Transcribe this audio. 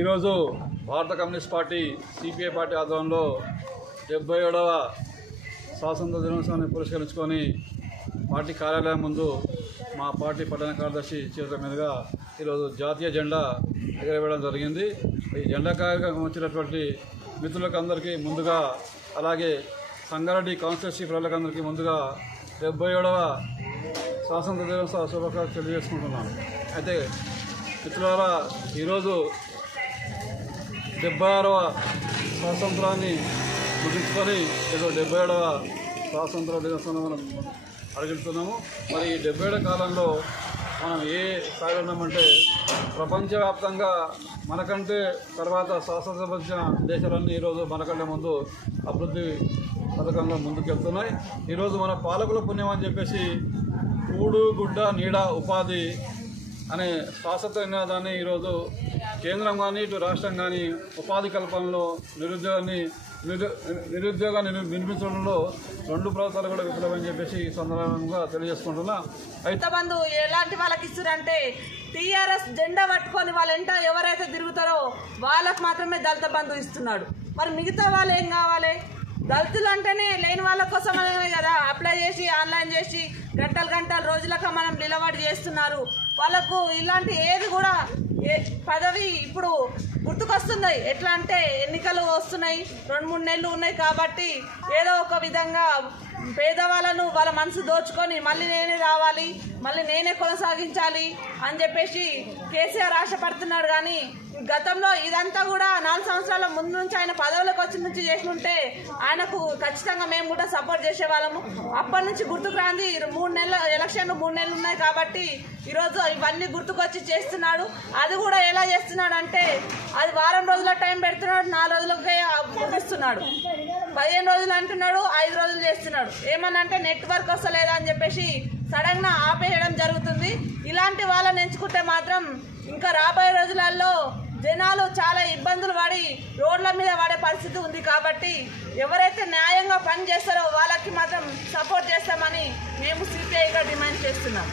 ఈరోజు భారత communist party CPI party ఆధ్వర్యంలో 77వ స్వాతంత్ర దినోత్సవాన్ని పురస్కరించుకొని పార్టీ కార్యాలయం ముందు మా పార్టీ పట్టణ కార్యదర్శి చేతుల మీదుగా ఈరోజు జాతీయ జెండా ఎగరవేయడం జరిగింది. ఈ జెండా కార్యక్రమం వచ్చినటువంటి మిత్రులకు అందరికీ ముందుగా, అలాగే సంగారెడ్డి కాన్స్టిట్యూన్సీ ప్రజలకందరికీ ముందుగా 77వ స్వాతంత్ర దినోత్సవ శుభాకాంక్షలు తెలియజేసుకుంటున్నాను. అయితే మిత్రులారా, ఈరోజు 76వ స్వాతంత్రాన్ని ముగించుకొని ఏదో 77వ స్వాతంత్ర దినోత్సవం మనం అడుగుతున్నాము. మరి ఈ 77 కాలంలో మనం ఏ స్థాయిలో ఉన్నామంటే, ప్రపంచవ్యాప్తంగా మనకంటే తర్వాత స్వాతంత్రం వచ్చిన దేశాలన్నీ ఈరోజు మనకంటే ముందు అభివృద్ధి పథకంలో ముందుకెళ్తున్నాయి. ఈరోజు మన పాలకుల పుణ్యం అని చెప్పేసి కూడు గుడ్డ నీడ ఉపాధి అనే శాశ్వత నినాదాన్ని ఈరోజు కేంద్రం కానీ ఇటు రాష్ట్రం కానీ ఉపాధి కల్పనలో నిరుద్యోగాన్ని నిర్మించడంలో రెండు ప్రభుత్వాలు కూడా విఫలమని చెప్పేసి ఈ సందర్భంగా తెలియజేసుకుంటున్నా. అయితే బంధు ఎలాంటి వాళ్ళకి ఇస్తారంటే, టీఆర్ఎస్ జెండా పట్టుకొని వాళ్ళ వెంట ఎవరైతే తిరుగుతారో వాళ్ళకు మాత్రమే దళిత బంధు ఇస్తున్నాడు. మరి మిగతా వాళ్ళు ఏం కావాలి? దళితులు అంటేనే లేని వాళ్ళ కోసమే కదా అప్లై చేసి ఆన్లైన్ చేసి గంటలు రోజులకు మనం నిలబడి చేస్తున్నారు. వాళ్ళకు ఇలాంటి ఏది కూడా పదవి ఇప్పుడు గుర్తుకొస్తుంది. ఎట్లా అంటే ఎన్నికలు వస్తున్నాయి, 2-3 నెలలు ఉన్నాయి కాబట్టి ఏదో ఒక విధంగా పేదవాళ్ళను వాళ్ళ మనసు దోచుకొని మళ్ళీ నేనే రావాలి, మళ్ళీ నేనే కొనసాగించాలి అని చెప్పేసి కేసీఆర్ ఆశపడుతున్నాడు. కానీ గతంలో ఇదంతా కూడా 4 సంవత్సరాల ముందు నుంచి ఆయన పదవులకు వచ్చి నుంచి చేసినుంటే ఆయనకు ఖచ్చితంగా మేము కూడా సపోర్ట్ చేసేవాళ్ళము. అప్పటి నుంచి గుర్తుకు రాంది 3 నెలల ఎలక్షన్లు 3 నెలలు ఉన్నాయి కాబట్టి ఈరోజు ఇవన్నీ గుర్తుకొచ్చి చేస్తున్నాడు. అది కూడా ఎలా చేస్తున్నాడు అంటే, అది వారం రోజుల టైం పెడుతున్నాడు, 4 రోజులకే ముగిస్తున్నాడు. 15 రోజులు అంటున్నాడు, 5 రోజులు చేస్తున్నాడు. ఏమనంటే నెట్వర్క్ వస్తలేదా అని చెప్పేసి సడన్ గా ఆపేయడం జరుగుతుంది. ఇలాంటి వాళ్ళని ఎంచుకుంటే మాత్రం ఇంకా రాబోయే రోజులలో జనాలు చాలా ఇబ్బందులు పడి రోడ్ల మీద పడే పరిస్థితి ఉంది. కాబట్టి ఎవరైతే న్యాయంగా పని చేస్తారో వాళ్ళకి మాత్రం సపోర్ట్ చేస్తామని మేము సిపిఐగా డిమాండ్ చేస్తున్నాం.